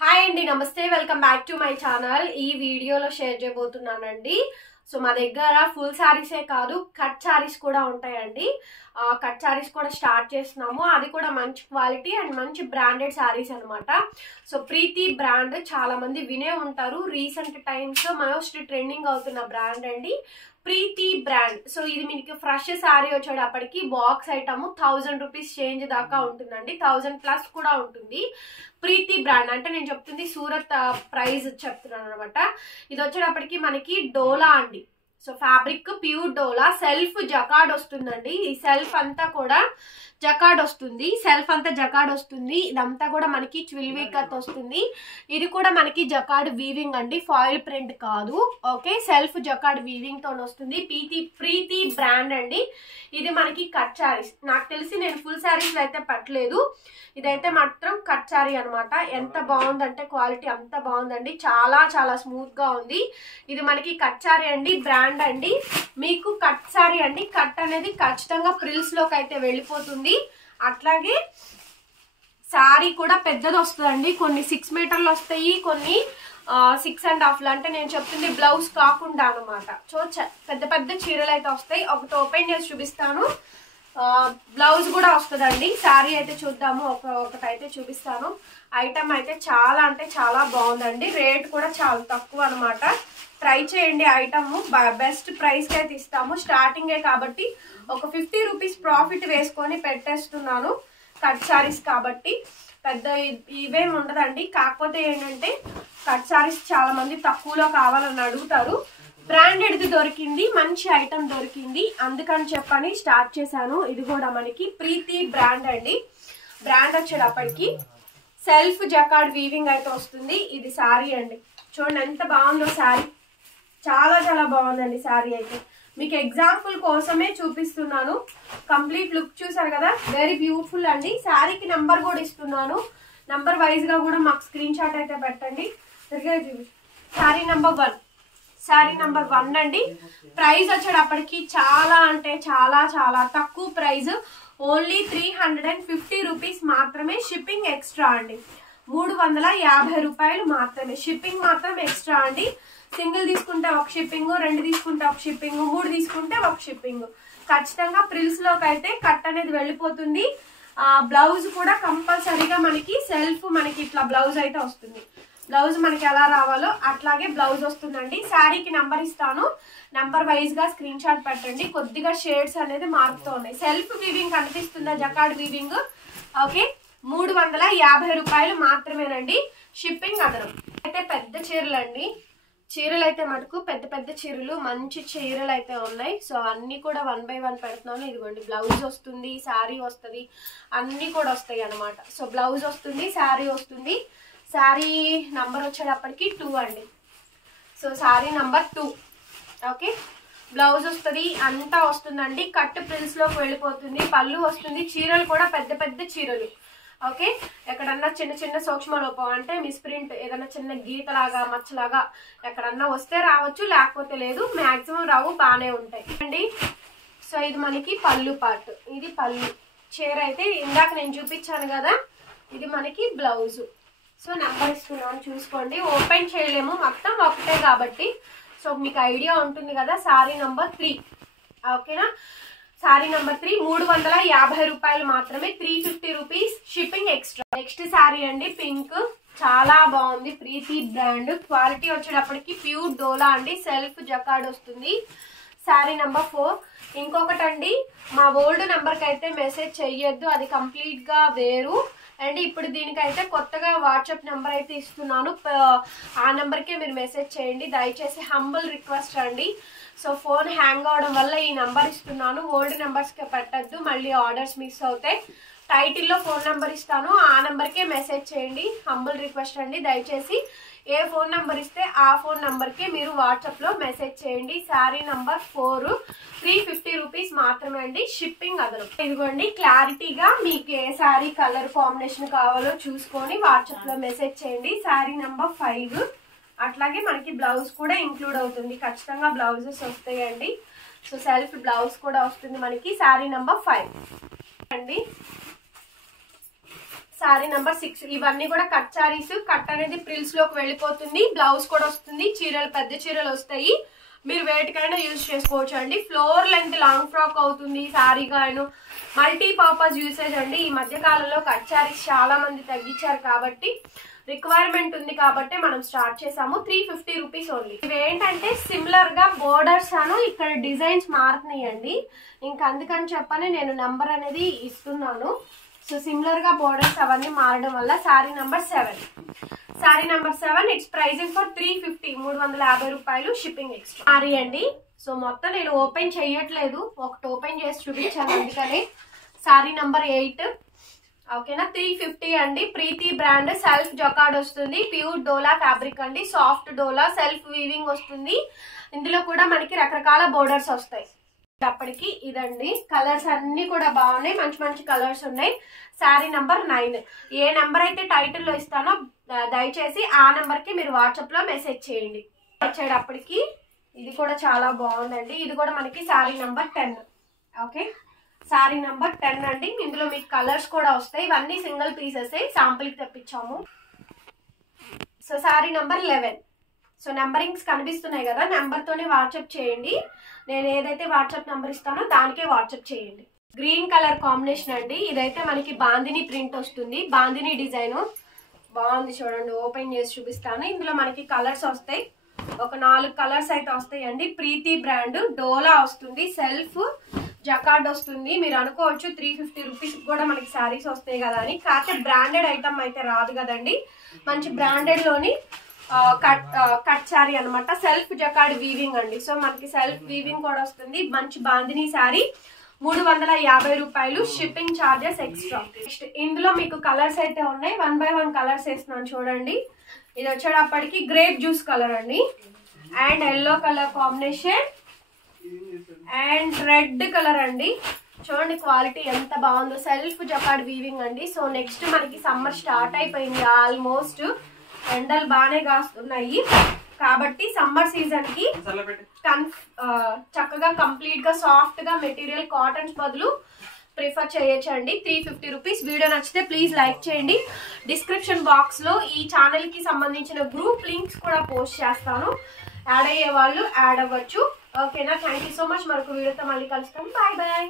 Hi అండి, నమస్తే. Welcome back to my channel. ఈ వీడియోలో షేర్ చేయబోతున్నానండి. సో మా దగ్గర ఫుల్ శారీసే కాదు, కట్ శారీస్ కూడా ఉంటాయండి. కట్ శారీస్ కూడా స్టార్ట్ చేస్తున్నాము. అది కూడా మంచి క్వాలిటీ అండ్ మంచి బ్రాండెడ్ శారీస్ అనమాట. సో ప్రీతి బ్రాండ్ చాలా మంది వినే ఉంటారు. రీసెంట్ టైమ్స్ మోస్ట్ ట్రెండింగ్ అవుతున్న బ్రాండ్ అండి ప్రీతి బ్రాండ్. సో ఇది మీకు ఫ్రెష్ శారీ వచ్చేటప్పటికి బాక్స్ ఐటమ్ 1000 రూపీస్ చేంజ్ దాకా ఉంటుందండి. 1000+ కూడా ఉంటుంది. ప్రీతి బ్రాండ్ అంటే నేను చెప్తుంది సూరత్ ప్రైస్ చెప్తున్నాను అనమాట. ఇది వచ్చేటప్పటికి మనకి డోలా అండి. సో ఫ్యాబ్రిక్ ప్యూర్ డోలా, సెల్ఫ్ జకార్డ్ వస్తుందండి. ఈ సెల్ఫ్ అంతా కూడా జకార్డ్ వస్తుంది. సెల్ఫ్ అంతా జకార్డ్ వస్తుంది. ఇదంతా కూడా మనకి చ్విల్వీ కట్ వస్తుంది. ఇది కూడా మనకి జకార్డ్ వీవింగ్ అండి, ఫాయిల్ ప్రింట్ కాదు. ఓకే, సెల్ఫ్ జకార్డ్ వీవింగ్ తో వస్తుంది. ప్రీతి బ్రాండ్ అండి. ఇది మనకి కట్ శారీస్. నాకు తెలిసి నేను ఫుల్ శారీస్ అయితే పట్టలేదు. ఇదైతే మాత్రం కట్ శారీ అనమాట. ఎంత బాగుందంటే క్వాలిటీ అంత బాగుందండి. చాలా చాలా స్మూత్ గా ఉంది. ఇది మనకి కట్ శారీ అండి, బ్రాండ్ అండి. మీకు కట్ శారీ అండి. కట్ అనేది ఖచ్చితంగా ప్రిల్స్ లోకి అయితే వెళ్ళిపోతుంది. అట్లాగే శారీ కూడా పెద్దది వస్తుందండి. కొన్ని 6 మీటర్లు వస్తాయి, కొన్ని 6.5 అంటే నేను చెప్తుంది బ్లౌజ్ కాకుండా అనమాట. సో పెద్ద పెద్ద చీరలు అయితే వస్తాయి. ఒకటి ఓపెన్ చేసి చూపిస్తాను. బ్లౌజ్ కూడా వస్తుందండి. శారీ అయితే చూద్దాము. ఒకటైతే చూపిస్తాను. ఐటమ్ అయితే చాలా అంటే చాలా బాగుందండి. రేట్ కూడా చాలా తక్కువ అనమాట. ట్రై చేయండి. ఐటమ్ బెస్ట్ ప్రైస్ కి అయితే ఇస్తాము. స్టార్టింగే కాబట్టి ఒక 50 రూపీస్ ప్రాఫిట్ వేసుకొని పెట్టేస్తున్నాను. కట్ శారీస్ కాబట్టి పెద్ద ఇవేం ఉండదండి. కాకపోతే ఏంటంటే కట్ శారీస్ చాలా మంది తక్కువలో కావాలని అడుగుతారు. బ్రాండెడ్ది దొరికింది, మంచి ఐటమ్ దొరికింది, అందుకని చెప్పని స్టార్ట్ చేశాను. ఇది కూడా మనకి ప్రీతి బ్రాండ్ అండి. బ్రాండ్ వచ్చేటప్పటికి సెల్ఫ్ జకార్డ్ వీవింగ్ అయితే వస్తుంది. ఇది శారీ అండి. చూడండి ఎంత బాగుందో శారీ. చాలా చాలా బాగుందండి శారీ అయితే. మీకు ఎగ్జాంపుల్ కోసమే చూపిస్తున్నాను. కంప్లీట్ లుక్ చూసారు కదా, వెరీ బ్యూటిఫుల్ అండి. శారీకి నెంబర్ కూడా ఇస్తున్నాను. నెంబర్ వైజ్ గా కూడా మాకు స్క్రీన్ షాట్ అయితే పెట్టండి. శారీ నెంబర్ 1, శారీ నెంబర్ 1 అండి. ప్రైస్ వచ్చేటప్పటికి చాలా అంటే చాలా చాలా తక్కువ ప్రైస్. ఓన్లీ 350 రూపీస్ మాత్రమే. షిప్పింగ్ ఎక్స్ట్రా అండి. 350 రూపాయలు మాత్రమే. షిప్పింగ్ మాత్రం ఎక్స్ట్రా అండి. సింగిల్ తీసుకుంటే ఒక షిప్పింగ్, 2 తీసుకుంటే ఒక షిప్పింగ్, 3 తీసుకుంటే ఒక షిప్పింగ్. ఖచ్చితంగా ప్రిల్స్ లోకి అయితే కట్ అనేది వెళ్ళిపోతుంది. బ్లౌజ్ కూడా కంపల్సరీగా మనకి సెల్ఫ్ మనకి ఇట్లా బ్లౌజ్ అయితే వస్తుంది. బ్లౌజ్ మనకి ఎలా రావాలో అట్లాగే బ్లౌజ్ వస్తుందండి. శారీకి నెంబర్ ఇస్తాను. నెంబర్ వైజ్ గా స్క్రీన్ షాట్ పెట్టండి. కొద్దిగా షేడ్స్ అనేది మారుతూ ఉన్నాయి. సెల్ఫ్ వీవింగ్ కనిపిస్తుందా, జకార్డ్ వీవింగ్. ఓకే, 350 రూపాయలు మాత్రమేనండి. షిప్పింగ్ అదనం. అయితే పెద్ద చీరలు అండి. చీరలు అయితే మటుకు పెద్ద పెద్ద చీరలు, మంచి చీరలు అయితే ఉన్నాయి. సో అన్ని కూడా 1 by 1 పెడుతున్నాను. ఇదిగోండి బ్లౌజ్ వస్తుంది, శారీ వస్తుంది, అన్ని కూడా వస్తాయి అనమాట. సో బ్లౌజ్ వస్తుంది, శారీ వస్తుంది. శారీ నంబర్ వచ్చేటప్పటికి 2 అండి. So sari number 2. Okay, blouse వస్తుంది, అంతా వస్తుందండి. కట్ ప్రిల్స్ లోకి వెళ్ళిపోతుంది. పళ్ళు వస్తుంది. చీరలు కూడా పెద్ద పెద్ద చీరలు. ఓకే, ఎక్కడన్నా చిన్న చిన్న సూక్ష్మ లోపం అంటే మిస్ప్రింట్, ఏదన్నా చిన్న గీతలాగా మచ్చలాగా ఎక్కడన్నా వస్తే రావచ్చు, లేకపోతే లేదు. మాక్సిమం రావు, బాగానే ఉంటాయి అండి. సో ఇది మనకి పళ్ళు పార్ట్. ఇది పళ్ళు చీర అయితే ఇందాక నేను చూపించాను కదా, ఇది మనకి బ్లౌజ్. సో నెంబర్ ఇస్తున్నాను చూసుకోండి. ఓపెన్ చేయలేము, మొత్తం ఒకటే కాబట్టి. సో మీకు ఐడియా ఉంటుంది కదా. శారీ నంబర్ 3. ఓకేనా, శారీ నంబర్ 3 350 రూపాయలు మాత్రమే. 350 rupees shipping extra. Next sari అండి, పింక్. చాలా బాగుంది. ప్రీతి బ్రాండ్. క్వాలిటీ వచ్చేటప్పటికి ప్యూర్ డోలా అండి. సెల్ఫ్ జకార్డ్ వస్తుంది. శారీ నంబర్ 4. ఇంకొకటండి, మా ఓల్డ్ నెంబర్ కి అయితే మెసేజ్ చెయ్యొద్దు, అది కంప్లీట్ గా వేరు. అండ్ ఇప్పుడు దీనికైతే కొత్తగా వాట్సాప్ నెంబర్ అయితే ఇస్తున్నాను. ఆ నెంబర్కే మీరు మెసేజ్ చేయండి దయచేసి. హంబుల్ రిక్వెస్ట్ అండి. సో ఫోన్ హ్యాంగ్ అవడం వల్ల ఈ నెంబర్ ఇస్తున్నాను. ఓల్డ్ నెంబర్స్కి పెట్టద్దు, మళ్ళీ ఆర్డర్స్ మిస్ అవుతాయి. టైటిల్లో ఫోన్ నెంబర్ ఇస్తాను, ఆ నెంబర్కే మెసేజ్ చేయండి. హంబుల్ రిక్వెస్ట్ అండి దయచేసి. ఏ ఫోన్ నెంబర్ ఇస్తే ఆ ఫోన్ నెంబర్కే మీరు వాట్సాప్లో మెసేజ్ చేయండి. శారీ నంబర్ 4 350 రూపీస్ మాత్రమే అండి. షిప్పింగ్ అదనం. ఇదిగోండి క్లారిటీగా మీకు ఏ శారీ కలర్ కాంబినేషన్ కావాలో చూసుకొని వాట్సాప్లో మెసేజ్ చేయండి. శారీ నంబర్ 5. అట్లాగే మనకి బ్లౌజ్ కూడా ఇంక్లూడ్ అవుతుంది. ఖచ్చితంగా బ్లౌజెస్ వస్తాయండి. సో సెల్ఫ్ బ్లౌజ్ కూడా వస్తుంది మనకి. శారీ నంబర్ 5 అండి. Sorry number 6. ఇవన్నీ కూడా కట్ సారీస్. కట్ అనేది ప్రిల్స్ లోకి వెళ్ళిపోతుంది, బ్లౌజ్ కూడా వస్తుంది, చీరలు పెద్ద చీరలు వస్తాయి, మీరు వేటికైనా యూజ్ చేసుకోవచ్చు అండి. ఫ్లోర్ లెంత్ లాంగ్ ఫ్రాక్ అవుతుంది, శారీగాను మల్టీ పర్పస్ యూసేజ్ అండి. ఈ మధ్య కాలంలో కట్ సారీస్ చాలా మంది తగ్గించారు కాబట్టి, రిక్వైర్మెంట్ ఉంది కాబట్టి మనం స్టార్ట్ చేసాము. 350 రూపీస్ ఓన్లీ. ఇవి ఏంటంటే సిమిలర్ గా బోర్డర్స్ అను ఇక్కడ డిజైన్స్ మారుతున్నాయండి. ఇంకా అందుకని చెప్పని నేను నెంబర్ అనేది ఇస్తున్నాను. సో సిమిలర్ గా బోర్డర్స్ అవన్నీ మారడం వల్ల sorry number 7. Sorry number 7 it's pricing for 350, 350 రూపాయలు, షిప్పింగ్ ఎక్స్ట్రా. సారీ అండి. సో మొత్తం నేను ఓపెన్ చేయట్లేదు, ఒకటి ఓపెన్ చేసి చూపించాను అందుకని. సారీ నంబర్ 8 ఓకేనా. 350 అండి. ప్రీతి బ్రాండ్, సెల్ఫ్ జకార్డ్ వస్తుంది, ప్యూర్ డోలా ఫ్యాబ్రిక్ అండి, సాఫ్ట్ డోలా, సెల్ఫ్ వీవింగ్ వస్తుంది. ఇందులో కూడా మనకి రకరకాల బోర్డర్స్ వస్తాయి. అప్పటికి ఇదండి. కలర్స్ అన్ని కూడా బాగున్నాయి, మంచి మంచి కలర్స్ ఉన్నాయి. శారీ నంబర్ 9. ఏ నెంబర్ అయితే టైటిల్లో ఇస్తానో దయచేసి ఆ నెంబర్ కి మీరు వాట్సాప్ లో మెసేజ్ చేయండి. వచ్చేటప్పటికి ఇది కూడా చాలా బాగుందండి. ఇది కూడా మనకి sari number 10. Okay, sari number 10 అండి. ఇందులో మీకు కలర్స్ కూడా వస్తాయి. ఇవన్నీ సింగిల్ పీసెస్, శాంపుల్ కి తెప్పించాము. So sari number 11. So numberings కనిపిస్తున్నాయి కదా, నెంబర్ తోనే వాట్సాప్ చేయండి. నేను ఏదైతే వాట్సాప్ నెంబర్ ఇస్తానో దానికే వాట్సాప్ చేయండి. గ్రీన్ కలర్ కాంబినేషన్ అండి. ఇదైతే మనకి బాందిని ప్రింట్ వస్తుంది, బాందిని డిజైన్ బాగుంది చూడండి. ఓపెన్ చేసి చూపిస్తాను. ఇందులో మనకి కలర్స్ వస్తాయి, ఒక 4 కలర్స్ అయితే వస్తాయండి. ప్రీతి బ్రాండ్, డోలా వస్తుంది, సెల్ఫ్ జకార్డ్ వస్తుంది. మీరు అనుకోవచ్చు 350 రూపీస్ కూడా మనకి శారీస్ వస్తాయి కదా అని, కాకపోతే బ్రాండెడ్ ఐటమ్ అయితే రాదు కదండి. మంచి బ్రాండెడ్ లోని కట్ శారీ అనమాట. సెల్ఫ్ జకార్డ్ వీవింగ్ అండి. సో మనకి సెల్ఫ్ వీవింగ్ కూడా వస్తుంది. మంచి బాందిని శారీ, 350 రూపాయలు, షిప్పింగ్ ఛార్జెస్ ఎక్స్ట్రా. నెక్స్ట్ ఇందులో మీకు కలర్స్ అయితే ఉన్నాయి. 1 by 1 కలర్స్ వేస్తున్నాను చూడండి. ఇది వచ్చేటప్పటికి గ్రేప్ జ్యూస్ కలర్ అండి, and yellow colour combination, and red colour అండి. చూడండి క్వాలిటీ ఎంత బాగుందో, సెల్ఫ్ జకార్డ్ వీవింగ్ అండి. సో నెక్స్ట్ మనకి సమ్మర్ స్టార్ట్ అయిపోయింది, ఆల్మోస్ట్ ఎండలు బాగానే కాస్తున్నాయి కాబట్టి సమ్మర్ సీజన్ కి చక్కగా కంప్లీట్ గా సాఫ్ట్ గా మెటీరియల్ కాటన్స్ బదులు ప్రిఫర్ చేయొచ్చండి. 350 రూపీస్. వీడియో నచ్చితే ప్లీజ్ లైక్ చేయండి. డిస్క్రిప్షన్ బాక్స్ లో ఈ ఛానల్ కి సంబంధించిన గ్రూప్ లింక్స్ కూడా పోస్ట్ చేస్తాను, యాడ్ అయ్యే వాళ్ళు యాడ్ అవ్వచ్చు. ఓకేనా. Thank you so much. మరొక వీడియోతో మళ్ళీ కలుస్తాం. Bye bye.